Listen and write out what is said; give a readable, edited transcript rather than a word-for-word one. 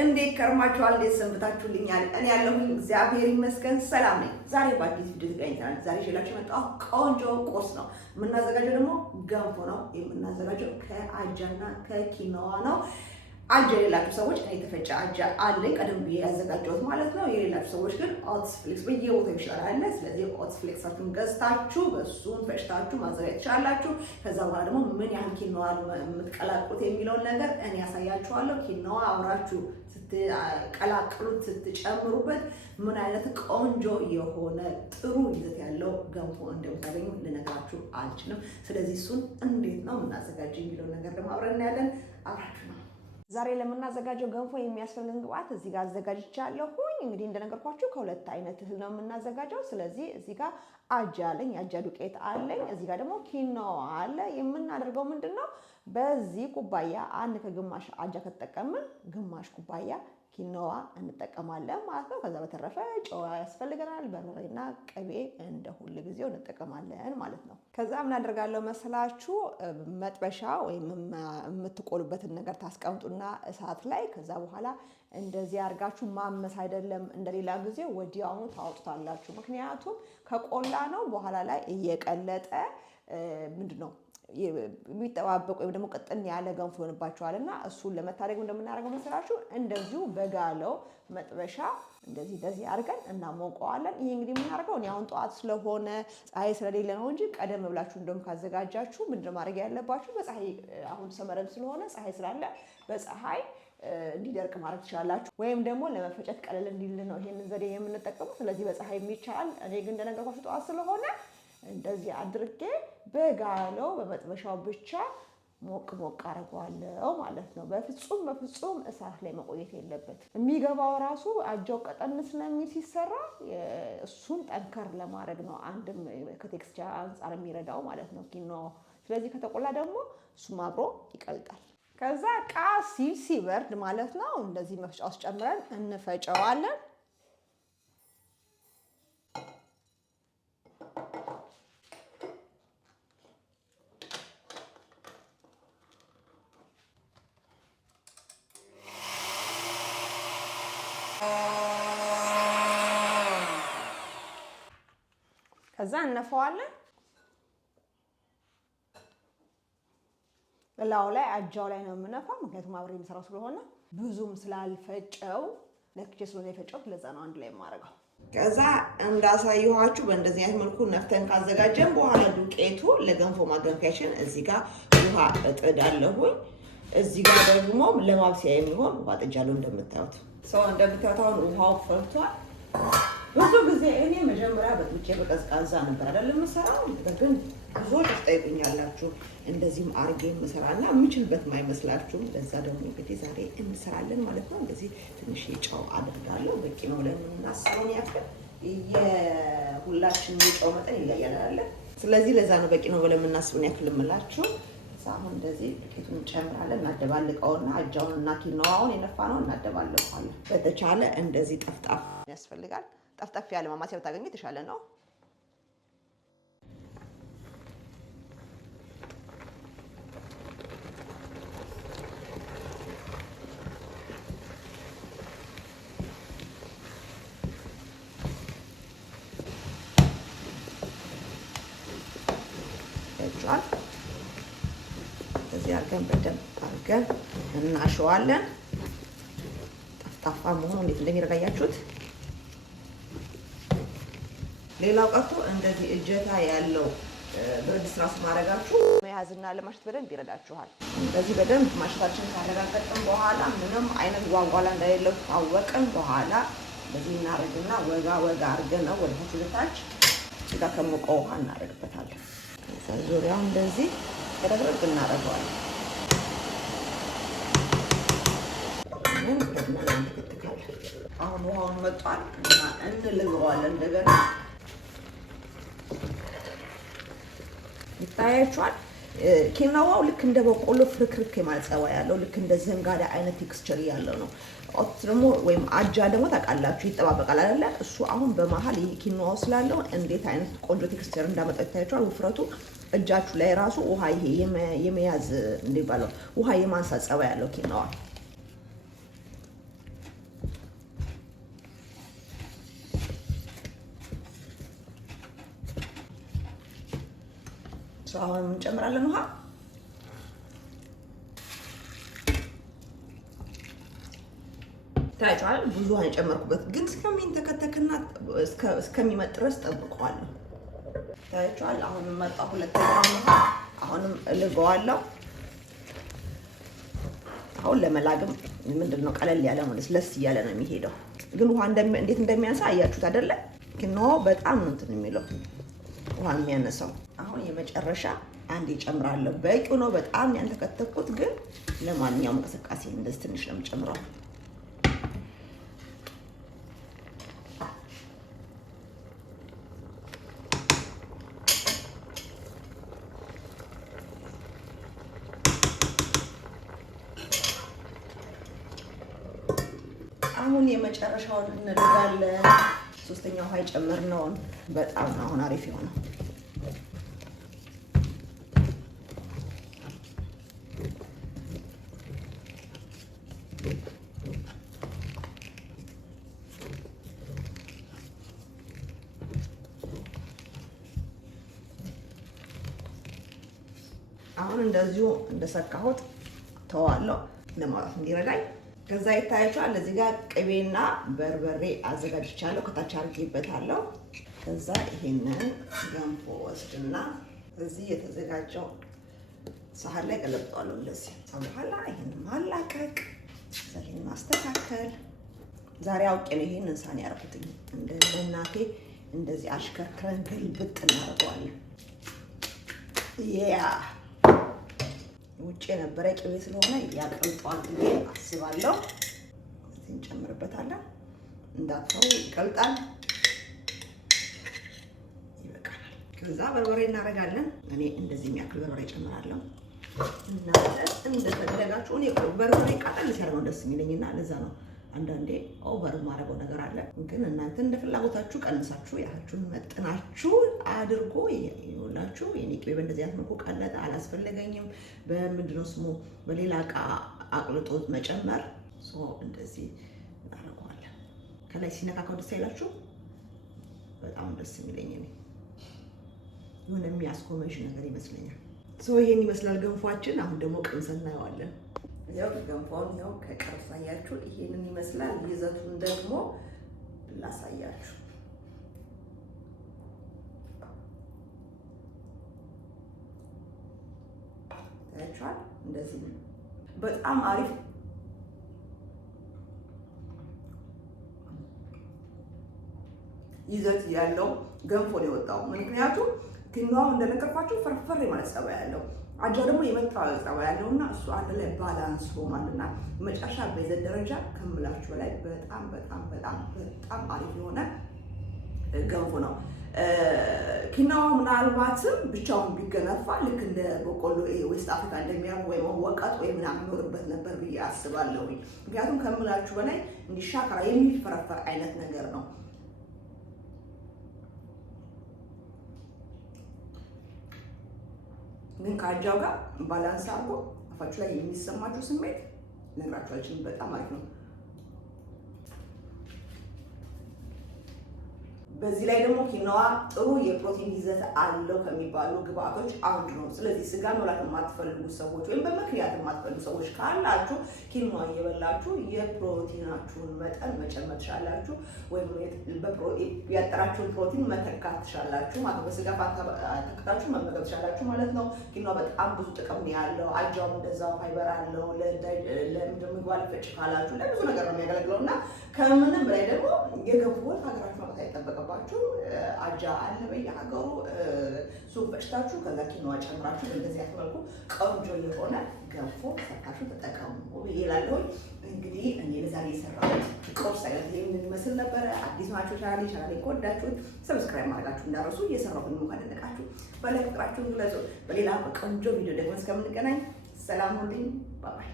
እንዴት ከርማችኋል? እንዴት ሰንብታችሁልኛል? እኔ ያለሁኝ እግዚአብሔር ይመስገን ሰላም ነኝ። ዛሬ በአዲስ ቪዲዮ ተገናኝተናል። ዛሬ ይዤላችሁ የመጣሁት ቆንጆ ቁርስ ነው። የምናዘጋጀው ደግሞ ገንፎ ነው። የምናዘጋጀው ከአጃና ከኪኖዋ ነው። አጃ የሌላችሁ ሰዎች እኔ የተፈጨ አጃ አለኝ ቀደም ብዬ ያዘጋጀሁት ማለት ነው። የሌላችሁ ሰዎች ግን ኦትስ ፍሌክስ በየቦታው ይችላል አለ። ስለዚህ ኦትስ ፍሌክሳችሁን ገዝታችሁ በሱን ፈጭታችሁ ማዘጋጀት ትችላላችሁ። ከዛ በኋላ ደግሞ ምን ያህል ኪኖዋ የምትቀላቅሉት የሚለውን ነገር እኔ ያሳያችኋለሁ። ኪኖዋ አብራችሁ ስትቀላቅሉት ስትጨምሩበት ምን አይነት ቆንጆ የሆነ ጥሩ ይዘት ያለው ገንፎ እንደምታገኙ ልነግራችሁ አልችልም። ስለዚህ እሱን እንዴት ነው የምናዘጋጀው የሚለውን ነገር ደግሞ አብረን እናያለን። አብራችሁ ነው ዛሬ ለምናዘጋጀው ገንፎ የሚያስፈልገን ግብአት እዚህ ጋር አዘጋጅቻለሁኝ። እንግዲህ እንደነገርኳችሁ ከሁለት አይነት እህል ነው የምናዘጋጀው። ስለዚህ እዚህ ጋር አጃ አለኝ፣ የአጃ ዱቄት አለኝ። እዚህ ጋር ደግሞ ኪኖዋ አለ። የምናደርገው ምንድነው? በዚህ ኩባያ አንድ ከግማሽ አጃ ከተጠቀምን ግማሽ ኩባያ ኪኖዋ እንጠቀማለን ማለት ነው። ከዛ በተረፈ ጨው ያስፈልገናል፣ በርበሬና ቅቤ እንደ ሁሉ ጊዜው እንጠቀማለን ማለት ነው። ከዛ ምን አደርጋለሁ መሰላችሁ? መጥበሻ ወይም የምትቆሉበትን ነገር ታስቀምጡና እሳት ላይ ከዛ በኋላ እንደዚህ አድርጋችሁ ማመስ አይደለም እንደሌላ ጊዜ ወዲያውኑ ታወጡታላችሁ። ምክንያቱም ከቆላ ነው በኋላ ላይ እየቀለጠ ምንድነው የሚጠባበቅ ወይም ደግሞ ቅጥን ያለ ገንፎ ይሆንባችኋልና እሱን ለመታደግ እንደምናደርገው መሰላችሁ እንደዚሁ በጋለው መጥበሻ እንደዚህ አድርገን እናሞቀዋለን። ይሄ እንግዲህ የምናደርገው እኔ አሁን ጠዋት ስለሆነ ፀሐይ ስለሌለ ነው እንጂ ቀደም ብላችሁ እንደውም ካዘጋጃችሁ ምንድነው ማድረግ ያለባችሁ? በፀሐይ አሁን ሰመረም ስለሆነ ፀሐይ ስላለ በፀሐይ እንዲደርቅ ማድረግ ትችላላችሁ። ወይም ደግሞ ለመፈጨት ቀለል እንዲል ነው ይሄንን ዘዴ የምንጠቀመው። ስለዚህ በፀሐይ የሚቻል እኔ ግን እንደነገርኳችሁ ጠዋት ስለሆነ እንደዚህ አድርጌ በጋለው በመጥበሻው ብቻ ሞቅ አደርገዋለሁ ማለት ነው። በፍጹም እሳት ላይ መቆየት የለበት። የሚገባው ራሱ አጃው ቀጠን ስለሚል ሲሰራ እሱን ጠንከር ለማድረግ ነው። አንድም ከቴክስቸር አንፃር የሚረዳው ማለት ነው ኪኖ። ስለዚህ ከተቆላ ደግሞ እሱም አብሮ ይቀልጣል። ከዛ ሲበርድ ማለት ነው እንደዚህ መፍጫ ውስጥ ጨምረን እንፈጨዋለን። ከዛ እነፋዋለን። ላው ላይ አጃው ላይ ነው የምነፋው፣ ምክንያቱም አብሬ የምሰራው ስለሆነ ብዙም ስላልፈጨው ለክቼ ስለሆነ የፈጨው ለዛ ነው አንድ ላይ የማደርገው። ከዛ እንዳሳየኋችሁ በእንደዚህ አይነት መልኩ ነፍተን ካዘጋጀን በኋላ ዱቄቱ ለገንፎ ማገንፊያችን እዚህ ጋር ውሃ እጥዳለሁኝ። እዚህ ጋር ደግሞ ለማብሰያ የሚሆን ውሃ ጥጃለሁ። እንደምታዩት አሁን ውሃው ፈርቷል። ብዙ ጊዜ እኔ መጀመሪያ በጥብጬ በቀዝቃዛ ነበር አይደለም የምሰራው። ግን ብዙዎች ትጠይቁኛላችሁ እንደዚህም አርጌ የምሰራና የምችልበት ማይመስላችሁም። ለዛ ደግሞ እንግዲህ ዛሬ እንሰራለን ማለት ነው። እንደዚህ ትንሽ ጨው አድርጋለሁ። በቂ ነው ብለን የምናስበውን ያክል የሁላችን የጨው መጠን ይለያያል። ስለዚህ ለዛ ነው በቂ ነው ብለን የምናስበውን ያክል እምላችሁ። አሁን እንደዚህ ዱቄቱን እንጨምራለን። እናደባልቀውና አጃውንና ኪኖዋውን የነፋነውን እናደባልቀዋለን። በተቻለ እንደዚህ ጠፍጣፍ ያስፈልጋል። ጠፍጠፍ ያለ ማማሲያ ብታገኙ የተሻለ ነው። እጇል እዚህ አድርገን በደንብ አድርገን እናሸዋለን። ጠፍጣፋ መሆኑ እንዴት እንደሚረጋያችሁት። ሌላው ቀርቶ እንደዚህ እጀታ ያለው ብረት ድስት ራስ ማድረጋችሁ መያዝና ለማሸት በደንብ ይረዳችኋል። እንደዚህ በደንብ ማሸታችንን ካረጋገጥን በኋላ ምንም አይነት ጓጓላ እንደሌለው ካወቅን በኋላ እንደዚህ እናደርግና ወጋ አድርገን ነው ወደ ታች እዛ ከሞቀው ውሃ እናደርግበታለን። ዙሪያውን እንደዚህ ረግረግ እናደርገዋለን። አሁን ውሃውን መጧል እና እንልገዋለን እንደገና ይታያችኋል። ኪኖዋው ልክ እንደ በቆሎ ፍርክርክ የማለት ጸባይ ያለው ልክ እንደ ዘንጋዳ አይነት ቴክስቸር ያለው ነው። ኦትስ ደግሞ ወይም አጃ ደግሞ ታውቃላችሁ ይጠባበቃል አይደለ? እሱ አሁን በመሃል ይሄ ኪኖዋው ስላለው እንዴት አይነት ቆንጆ ቴክስቸር እንዳመጣ ይታያችኋል። ውፍረቱ እጃችሁ ላይ ራሱ ውሃ ይሄ የመያዝ እንደባለው ውሃ የማንሳት ጸባይ ያለው ኪኖዋ አሁን እንጨምራለን ውሃ። ታይቷል። ብዙ ውሃ የጨመርኩበት ግን እስከሚንተከተክና እስከሚመጥ ድረስ ጠብቀዋለሁ። ታይቷል። አሁንም መጣ ሁለተኛው ውሃ። አሁንም እልገዋለሁ። አሁን ለመላግም ምንድነው ቀለል ያለ ነው፣ ለስለስ እያለ ነው የሚሄደው። ግን ውሃ እንዴት እንደሚያንሳ አያችሁት አይደለ? ግን ነው በጣም ነው እንትን የሚለው ውሃ የሚያነሳው። አሁን የመጨረሻ አንድ እጨምራለሁ። በቂው ነው። በጣም ያንተከተኩት ግን ለማንኛውም እንቅስቃሴ እንደዚህ ትንሽ ነው የምጨምረው። አሁን የመጨረሻውን እንልጋለን። ሶስተኛው ውሃ የጨመርነውን በጣም ነው አሁን አሪፍ የሆነው። አሁን እንደዚሁ እንደሰካሁት ተዋለሁ ለማውጣት እንዲረዳኝ። ከዛ ይታያችኋል። እዚህ ጋር ቅቤና በርበሬ አዘጋጅቻለሁ፣ ከታች አድርጌበታለሁ። ከዛ ይሄንን ገንፎ ወስድና እዚህ የተዘጋጀው ሳህን ላይ ገለብጠዋለሁ። እንደዚህ በኋላ ይሄን ማላቀቅ፣ ይሄን ማስተካከል። ዛሬ አውቄ ነው ይሄንን ሳህን ያደረኩትኝ። እንደ እናቴ እንደዚህ አሽከርከረን ግልብጥ እናደርገዋለን። ውጭ የነበረ ቅቤ ስለሆነ ያቀልጧል ብዬ አስባለሁ። እዚህ እንጨምርበታለን። እንዳትፈሩ ይቀልጣል። ይበቃናል። ከዛ በርበሬ እናደርጋለን። እኔ እንደዚህ የሚያክል በርበሬ እጨምራለሁ። እናንተ እንደፈለጋችሁ። እኔ በርበሬ ቃጠል ሲያደርገው ደስ የሚለኝና ለዛ ነው አንዳንዴ ኦቨር ማድረገው ነገር አለ። ግን እናንተ እንደ ፍላጎታችሁ ቀንሳችሁ ያህችሁን መጥናችሁ አድርጎ ይኸውላችሁ። የኔ ቅቤ በእንደዚህ አይነት መልኩ ቀለጠ፣ አላስፈለገኝም። በምንድነው ስሙ በሌላ እቃ አቅልጦ መጨመር። እንደዚህ እናደርገዋለን። ከላይ ሲነካካው ደስ አይላችሁ? በጣም ደስ የሚለኝ እኔ የሆነ የሚያስኮመሽ ነገር ይመስለኛል። ይሄን ይመስላል ገንፏችን። አሁን ደግሞ ቀምሰን እናየዋለን። ያው ገንፎውን ያው ከቅርብ ሳያችሁ ይሄንን ይመስላል። ይዘቱን ደግሞ ላሳያችሁ። ታያችኋል። እንደዚህ በጣም አሪፍ ይዘት ያለው ገንፎ ነው የወጣው። ምክንያቱም ኪኖአው እንደነገርኳችሁ ፍርፍር ማለት ጸባይ ያለው፣ አጃው ደግሞ የመጣው ጸባይ ያለውና እሱ አንድ ላይ ባላንስ ሆኗልና መጨረሻ በይዘት ደረጃ ከምላችሁ በላይ በጣም በጣም በጣም በጣም አሪፍ የሆነ ገንፎ ነው። ኪኖአው ምናልባትም ብቻውን ቢገነፋ ልክ እንደ በቆሎ ዌስት አፍሪካ እንደሚያው ወይ መወቀጥ ወይ ምናምን ይኖርበት ነበር ብዬ አስባለሁ። ምክንያቱም ከምላችሁ በላይ እንዲሻከራ የሚፈረፈር አይነት ነገር ነው። ግን ከአጃው ጋር ባላንስ አድርጎ አፋችሁ ላይ የሚሰማችሁ ስሜት ልነግራችሁ አልችልም። በጣም አሪፍ ነው። በዚህ ላይ ደግሞ ኪኖአ ጥሩ የፕሮቲን ይዘት አለው ከሚባሉ ግብአቶች አንዱ ነው። ስለዚህ ስጋ መብላት የማትፈልጉ ሰዎች ወይም በምክንያት የማትፈልጉ ሰዎች ካላችሁ ኪኖአ እየበላችሁ የፕሮቲናችሁን መጠን መጨመር ትችላላችሁ፣ ወይም ያጠራችሁን ፕሮቲን መተካት ትችላላችሁ ማለት ነው። በስጋ ተክታችሁ መመገብ ትችላላችሁ ማለት ነው። ኪኖአ በጣም ብዙ ጥቅም ያለው፣ አጃውም እንደዛው ፋይበር አለው። ለምግብ አልፈጭ ካላችሁ ለብዙ ነገር ነው የሚያገለግለው እና ከምንም በላይ ደግሞ የገንፎ ሀገራችሁ ማውጣት አይጠበቅም። አጃ አለ በየሀገሩ። ሱፍ ፈጭታችሁ ከዛ ኪኖአ ጨምራችሁ እንደዚህ ያልኩ ቆንጆ የሆነ ገንፎ ሰርታችሁ ተጠቀሙ ብዬ እላለሁ። እንግዲህ እኔ ለዛሬ የሰራሁት ቁርስ አይነት ይሄንን ይመስል ነበረ። አዲስ ናችሁ ቻናሌ ከወዳችሁት ሰብስክራይብ ማድረጋችሁ እንዳረሱ። እየሰራሁት ነው ካደነቃችሁ በላይ ፍቅራችሁን ግለጹ። በሌላ ቆንጆ ቪዲዮ ደግሞ እስከምንገናኝ ሰላም ሁኑልኝ። ባይ